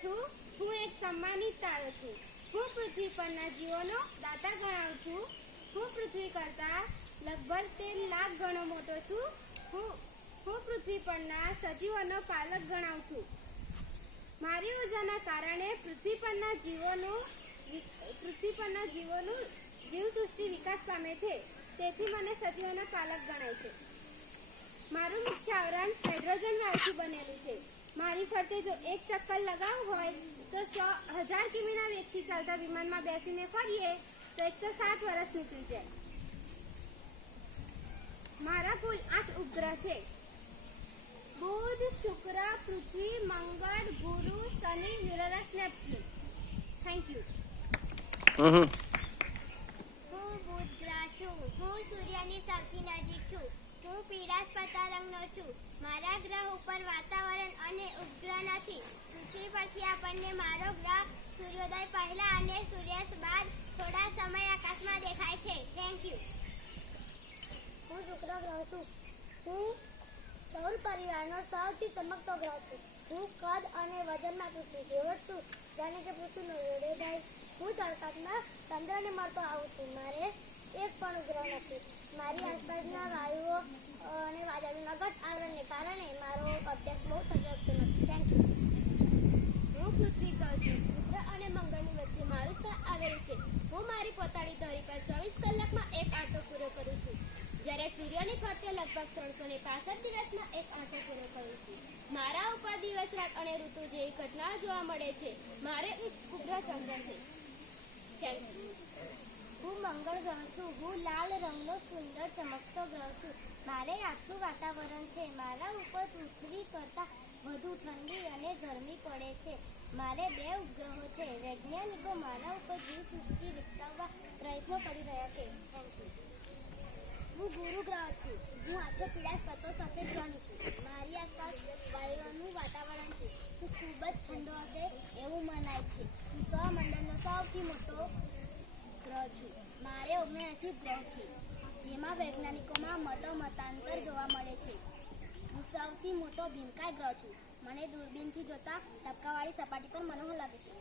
છું, હું એક સન્માનિત તારો છું. હું પૃથ્વી પરના જીવોનો દાતા ગણાવું છું. હું પૃથ્વી કરતાં લગભગ 13 લાખ ગણો મોટો છું. હું પૃથ્વી પરના સજીવોનો પાલક ગણાવું છું. મારી ઉર્જાના કારણે પૃથ્વી પરના જીવોનું જીવસૃષ્ટિ વિકાસ પામે છે. તેથી મને સજીવોના પાલક ગણાય છે. મારું મુખ્ય આવરણ હાઇડ્રોજન વાયુથી બનેલું છે. મારી ફરતે જો એક ચક્કર લગાવવું હોય તો 1000 કિમીના વેગથી ચાલતા વિમાનમાં બેસીને ફરીએ તો 107 વર્ષ નીકળી જાય. મારા કુલ 8 ઉપગ્રહ છે. બુધ, શુક્ર, પૃથ્વી, મંગળ, ગુરુ, શનિ, યુરેનસ, નેપચ્યુન. Thank you. હું બુધ ગ્રહ છું. હું સૂર્યની સૌથી નજીક છું. હું પીળાશ પડતા રંગનો છું. મારા ગ્રહ ઉપર વાતાવરણ અને ઉપગ્રહ નથી. પૃથ્વી પરથી આપણને મારો ગ્રહ સૂર્યોદય પહેલા અને સૂર્યાસ્ત બાદ થોડા સમય આકાશમાં દેખાય છે. Thank you. હું શુક્ર ગ્રહ છું. હું સૌર પરિવારનો સૌથી ચમકતો ગ્રહ છું. હું કદ અને વજનમાં પૃથ્વી જેવો જ છું, જાણે કે પૃથ્વીનો હૃદય. હું ચળકાટમાં ચંદ્રને મળતો આવું છું. મારે એક પણ ઉપગ્રહ નથી. મારી આસપાસના વાયુઓ અને વાદળોના ઘટ આવરણને કારણે મારો અભ્યાસ બહુ સચોટ નથી. Thank you. હું પૃથ્વી કહું છું. શુક્ર અને મંગળની વચ્ચે મારું સ્થળ આવેલું છે. હું મારી પોતાની ધરી પર 24 કલાકમાં એક આંટો પૂરો કરું છું, જ્યારે સૂર્યની ફરતે લગભગ 365 દિવસમાં એક આંટો પૂરો કરું છું. મારા ઉપર દિવસ રાત અને ઋતુ જેવી ઘટનાઓ જોવા મળે છે. મારે એક ઉપગ્રહ ચંદ્ર છે. Thank you. હું મંગળ ગ્રહ છું. હું લાલ રંગનો સુંદર ચમકતો ગ્રહ છું. મારે આછું વાતાવરણ છે. મારા ઉપર પૃથ્વી કરતાં વધુ ઠંડી અને ગરમી પડે છે. મારે 2 ઉપગ્રહો છે. વૈજ્ઞાનિકો મારા ઉપર જીવસૃષ્ટિ વિકસાવવા પ્રયત્નો કરી રહ્યા છે. Thank you. હું ગુરુ ગ્રહ છું. હું આછો પીળાશ પડતો સફેદ ગ્રહની છું. મારી આસપાસ વાયુઓનું વાતાવરણ છે. હું ખૂબ જ ઠંડો હશે એવું મનાય છે. હું સૌરમંડળનો સૌથી મોટો ગ્રહ છું. મારે 79 ગ્રહ છે, જેમાં વૈજ્ઞાનિકોમાં મતાંતર જોવા મળે છે. હું સૌથી મોટો ભીમકાય ગ્રહ છું. મને દૂરબીનથી જોતા ધબકાવાળી સપાટી પર મનોહર લાગે છે.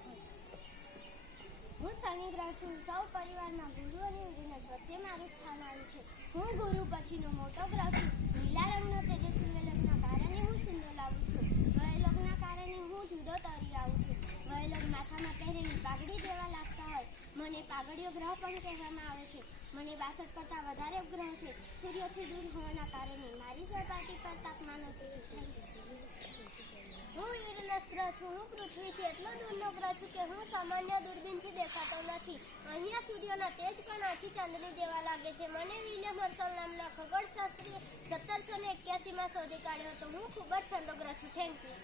હું શનિ ગ્રહ છું. સૌર પરિવારમાં ગુરુ અને યુરેનસ વચ્ચે મારું સ્થાન આવ્યું છે. હું ગુરુ પછીનો મોટો ગ્રહ છું. લીલા રંગનો તેજસ્વી વયલોકના કારણે હું સુંદર લાગુ છું. વયલોકના કારણે હું જુદો તરી આવું છું. વયલોક માથામાં પહેરેલી પાઘડી જેવા લાગતા હોય. મને પાઘડીયો ગ્રહ પણ કહેવામાં આવે છે. મને 62 કરતાં વધારે ઉપગ્રહ છે. સૂર્યથી દૂર હોવાના કારણે મારી સપાટી પર તાપમાન ઓછું છે. હું યુરેનસ ગ્રહ છું. હું પૃથ્વીથી એટલો દૂરનો ગ્રહ છું કે હું સામાન્ય દૂરબીનથી દેખાતો નથી. અહીંયા સૂર્યનો તેજ કણોથી ચાંદની જેવા લાગે છે. મને વિલિયમ હર્શલ નામના ખગોળશાસ્ત્રીએ 1781માં શોધી કાઢ્યો હતો. હું ખૂબ જ ઠંડો ગ્રહ છું. Thank you.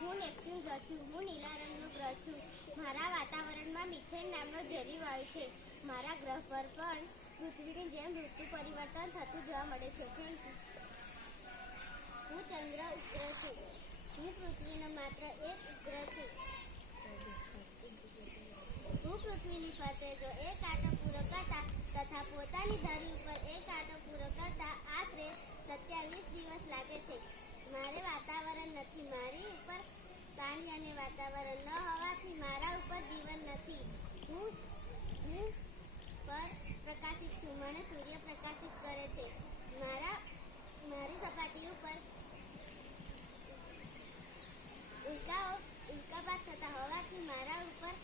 હું નેપચ્યુન ગ્રહ છું. હું નીલા રંગનો ગ્રહ છું. મારા વાતાવરણમાં મિથેન નામનો ઝેરી વાયુ છે. મારા ગ્રહ પર પણ પૃથ્વીની જેમ ઋતુ પરિવર્તન થતું જોવા મળે છે. Thank you. હું ચંદ્ર ઉપગ્રહ છું. હું પૃથ્વીનો માત્ર એક ઉપગ્રહ છું. હું પૃથ્વીની ફરતે જો એક આંટો પૂરો કરતા તથા પોતાની ધરી ઉપર એક આંટો પૂરો કરતા આશરે 27 દિવસ લાગે છે. મારે વાતાવરણ નથી. મારી ઉપર પાણી અને વાતાવરણ ન હોવાથી મારા ઉપર જીવન નથી. હું પર પ્રકાશિત છું. મને સૂર્ય પ્રકાશિત કરે છે. મારી સપાટી ઉપર ઉલ્કાપાત થતા હોવાથી મારા ઉપર